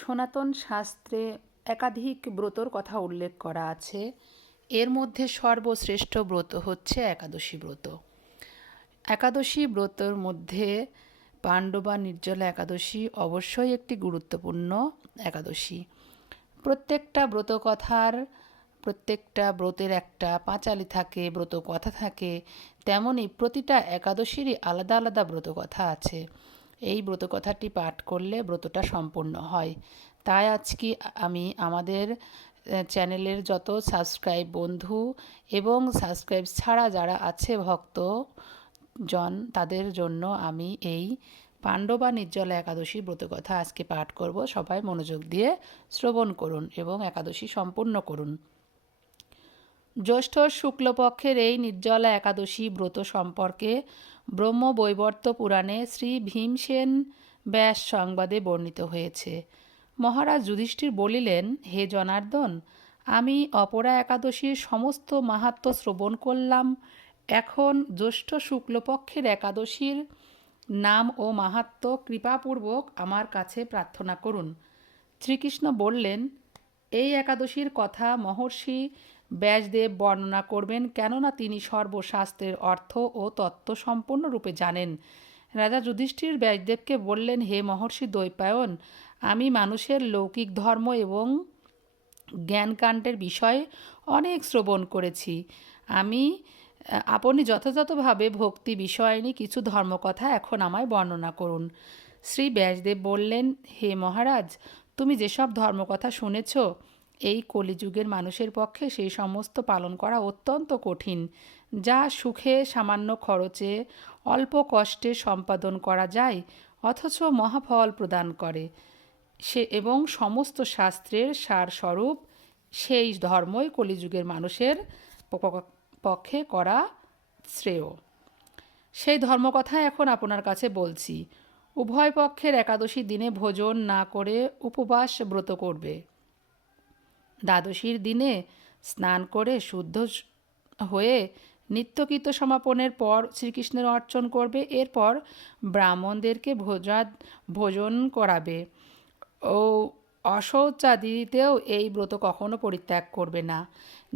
সনাতন শাস্ত্রে একাধিক ব্রতর কথা উল্লেখ করা আছে। এর মধ্যে সর্বশ্রেষ্ঠ ব্রত হচ্ছে একাদশী ব্রত। একাদশী ব্রতর মধ্যে পাণ্ডবা নির্জলা একাদশী অবশ্যই একটি গুরুত্বপূর্ণ একাদশী। প্রত্যেকটা ব্রতকথার প্রত্যেকটা ব্রতের একটা পাঁচালী থাকে, ব্রত কথা থাকে, তেমনি প্রতিটা একাদশীরই আলাদা আলাদা ব্রতকথা আছে। এই ব্রতকথাটি পাঠ করলে ব্রতটা সম্পূর্ণ হয়। তাই আজকে আমি আমাদের চ্যানেলের যত সাবস্ক্রাইব বন্ধু এবং সাবস্ক্রাইব ছাড়া যারা আছে ভক্তজন, তাদের জন্য আমি এই পাণ্ডবা নির্জলা একাদশী ব্রতকথা আজকে পাঠ করব। সবাই মনোযোগ দিয়ে শ্রবণ করুন এবং একাদশী সম্পূর্ণ করুন। জ্যৈষ্ঠ শুক্লপক্ষের এই নির্জলা একাদশী ব্রত সম্পর্কে ব্রহ্মবৈবর্ত পুরাণে শ্রী ভীমসেন ব্যাস সংবাদে বর্ণিত হয়েছে। মহারাজ যুধিষ্ঠির বলিলেন, হে জনার্দন, আমি অপরা একাদশীর সমস্ত মাহাত্ম্য শ্রবণ করলাম। এখন জ্যৈষ্ঠ শুক্লপক্ষের একাদশীর নাম ও মাহাত্ম্য কৃপাপূর্বক আমার কাছে প্রার্থনা করুন। শ্রীকৃষ্ণ বললেন, এই একাদশীর কথা মহর্ষি ব্যাসদেব বর্ণনা করবেন, কেননা তিনি সর্বশাস্ত্রের অর্থ ও তত্ত্ব সম্পূর্ণরূপে জানেন। রাজা যুধিষ্ঠির ব্যাসদেবকে বললেন, হে মহর্ষি দ্বৈপায়ন, আমি মানুষের লৌকিক ধর্ম এবং জ্ঞানকাণ্ডের বিষয়ে অনেক শ্রবণ করেছি। আপনি যথাযথভাবে ভক্তি বিষয়নী কিছু ধর্মকথা এখন আমায় বর্ণনা করুন। শ্রী ব্যাসদেব বললেন, হে মহারাজ, তুমি যেসব ধর্মকথা শুনেছ, এই কলিযুগের মানুষের পক্ষে সেই সমস্ত পালন করা অত্যন্ত কঠিন, যা সুখে সামান্য খরচে অল্প কষ্টে সম্পাদন করা যায়, অথচ মহাফল প্রদান করে এবং সমস্ত শাস্ত্রের সারস্বরূপ সেই ধর্মই কলিযুগের মানুষের পক্ষে করা শ্রেয়। সেই ধর্মকথা এখন আপনার কাছে বলছি। উভয় পক্ষের একাদশী দিনে ভোজন না করে উপবাস ব্রত করবে। দ্বাদশীর দিনে স্নান করে শুদ্ধ হয়ে নিত্যকৃত্য সমাপনের পর শ্রীকৃষ্ণের অর্চন করবে। এরপর ব্রাহ্মণদেরকে ভোজন করাবে ও অশৌচাদিতেও এই ব্রত কখনো পরিত্যাগ করবে না।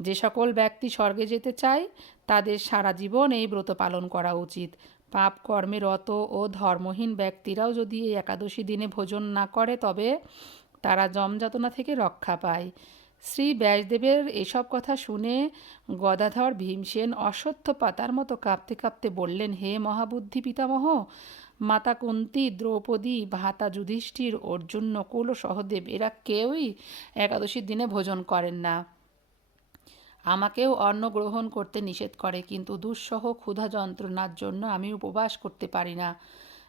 যে সকল ব্যক্তি স্বর্গে যেতে চায়, তাদের সারা জীবন এই ব্রত পালন করা উচিত। পাপ কর্মে রত ও ধর্মহীন ব্যক্তিরাও যদি এই একাদশী দিনে ভোজন না করে, তবে তারা যমযাতনা থেকে রক্ষা পায়। শ্রী ব্যাসদেবের এসব কথা শুনে গদাধর ভীমসেন অশ্বত্থ পাতার মতো কাঁপতে কাঁপতে বললেন, হে মহাবুদ্ধি পিতামহ, মাতা কুন্তী, দ্রৌপদী, ভ্রাতা যুধিষ্ঠির, অর্জুন, নকুল ও সহদেব এরা কেউই একাদশীর দিনে ভোজন করেন না। আমাকেও অন্ন গ্রহণ করতে নিষেধ করে, কিন্তু দুঃসহ ক্ষুধা যন্ত্রণার জন্য আমি উপবাস করতে পারি না।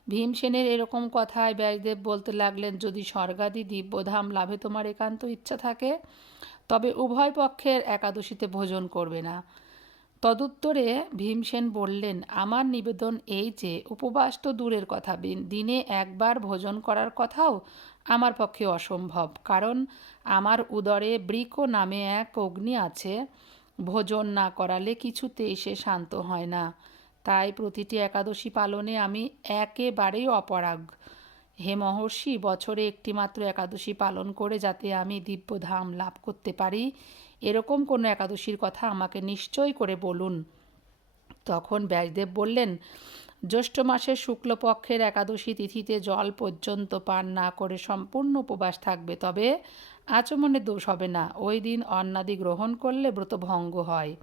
ভীমসেনের এরকম কথায় ব্যাসদেব বলতে লাগলেন, যদি স্বর্গাদি দিব্যধাম লাভে তোমার একান্ত ইচ্ছা থাকে, তবে উভয় পক্ষের একাদশীতে ভোজন করবে না। তদুত্তরে ভীমসেন বললেন, আমার নিবেদন এই যে, উপবাস তো দূরের কথা, দিনে একবার ভোজন করার কথাও আমার পক্ষে অসম্ভব, কারণ আমার উদরে বৃক নামে এক অগ্নি আছে। ভোজন না করালে কিছুতেই সে শান্ত হয় না। তাই প্রতিটি একাদশী পালনে আমি একেবারেই অপারগ। হে মহর্ষি, বছরে একটিমাত্র একাদশী পালন করে যাতে আমি দিব্যধাম লাভ করতে পারি, এরকম কোনো একাদশীর কথা আমাকে নিশ্চয় করে বলুন। তখন ব্যাসদেব বললেন, জ্যৈষ্ঠ মাসের শুক্লপক্ষের একাদশী তিথিতে জল পর্যন্ত পান না করে সম্পূর্ণ উপবাস থাকবে, তবে আচমনে দোষ হবে না। ওই দিন অন্নাদি গ্রহণ করলে ব্রত ভঙ্গ হয়।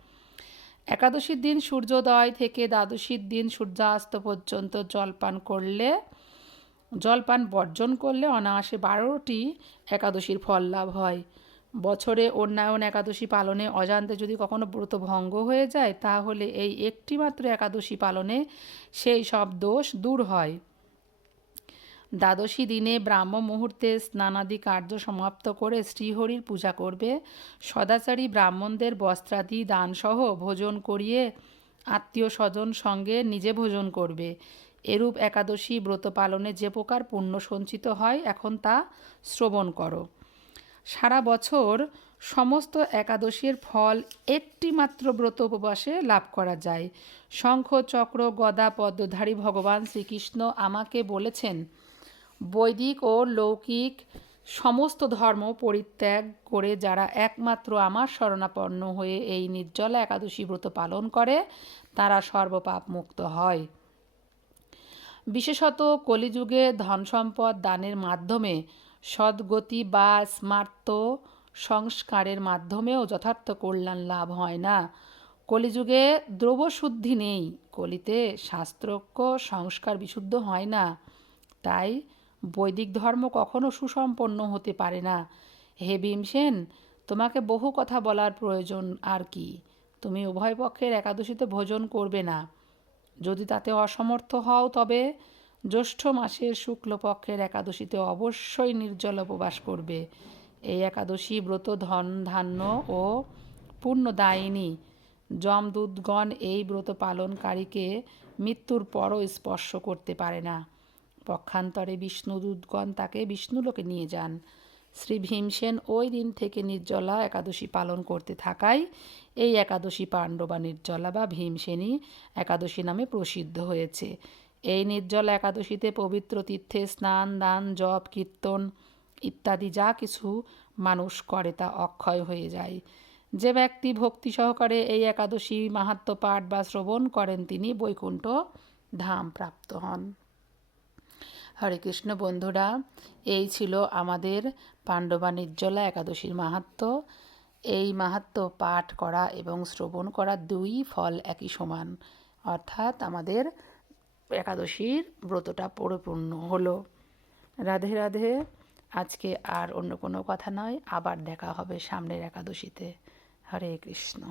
একাদশীর দিন সূর্যোদয় থেকে দ্বাদশীর দিন সূর্যাস্ত পর্যন্ত জলপান বর্জন করলে অনায়াসে 12টি একাদশীর ফল লাভ হয়। বছরে অন্যায়ন একাদশী পালনে অজান্তে যদি কখনো ব্রত ভঙ্গ হয়ে যায়, তাহলে এই একটিমাত্র একাদশী পালনে সেই সব দোষ দূর হয়। দ্বাদশী দিনে ব্রাহ্ম মুহূর্তে স্নানাদি কার্য সমাপ্ত করে শ্রীহরির পূজা করবে। সদাচারী ব্রাহ্মণদের বস্ত্রাদি দানসহ ভোজন করিয়ে আত্মীয় স্বজন সঙ্গে নিজে ভোজন করবে। এরূপ একাদশী ব্রত পালনে যে প্রকার পুণ্য সঞ্চিত হয়, এখন তা শ্রবণ করো। সারা বছর সমস্ত একাদশীর ফল একটি মাত্র ব্রত উপবাসে লাভ করা যায়। শঙ্খ চক্র গদা পদ্মধারী ভগবান শ্রীকৃষ্ণ আমাকে বলেছেন, বৈদিক ও লৌকিক সমস্ত ধর্ম পরিত্যাগ করে যারা একমাত্র আমার শরণাপন্ন হয়ে এই নির্জলা একাদশী ব্রত পালন করে তারা সর্বপাপ মুক্ত হয়। বিশেষত কলিযুগে ধনসম্পদ দানের মাধ্যমে সদ্গতি বা স্মার্ত সংস্কারের মাধ্যমেও যথার্থ কল্যাণ লাভ হয় না। কলিযুগে দ্রব্যশুদ্ধি নেই, কলিতে শাস্ত্রোক্ত সংস্কার বিশুদ্ধ হয় না। তাই বৈদিক ধর্ম কখনো সুসম্পন্ন হতে পারে না। হে ভীমসেন, তোমাকে বহু কথা বলার প্রয়োজন আর কি। তুমি উভয় পক্ষের একাদশীতে ভোজন করবে না। যদি তাতে অসমর্থ হও তবে জ্যৈষ্ঠ মাসের শুক্লপক্ষের একাদশীতে অবশ্যই নির্জল উপবাস করবে। এই একাদশী ব্রত ধন ধান্য ও পুণ্যদায়িনী। যমদূতগণ এই ব্রত পালনকারীকে মৃত্যুর পরও স্পর্শ করতে পারে না। পক্ষান্তরে বিষ্ণুদূতগণ তাকে বিষ্ণুলোকে নিয়ে যান। শ্রী ভীমসেন ওই দিন থেকে নির্জলা একাদশী পালন করতে থাকায় এই একাদশী পাণ্ডবা নির্জলা বা ভীমসেনী একাদশী নামে প্রসিদ্ধ হয়েছে। এই নির্জলা একাদশীতে পবিত্র তীর্থে স্নান দান জপ কীর্তন ইত্যাদি যা কিছু মানুষ করে তা অক্ষয় হয়ে যায়। যে ব্যক্তি ভক্তি সহকারে এই একাদশী মাহাত্ম্য পাঠ বা শ্রবণ করেন তিনি বৈকুণ্ঠ ধাম প্রাপ্ত হন। হরে কৃষ্ণ বন্ধুরা, এই ছিল আমাদের পাণ্ডবা নির্জলা একাদশীর মাহাত্ম্য। এই মাহাত্ম্য পাঠ করা এবং শ্রবণ করা দুই ফল একই সমান, অর্থাৎ আমাদের একাদশীর ব্রতটা পরিপূর্ণ হলো। রাধে রাধে। আজকে আর অন্য কোনো কথা নয়, আবার দেখা হবে সামনের একাদশীতে। হরে কৃষ্ণ।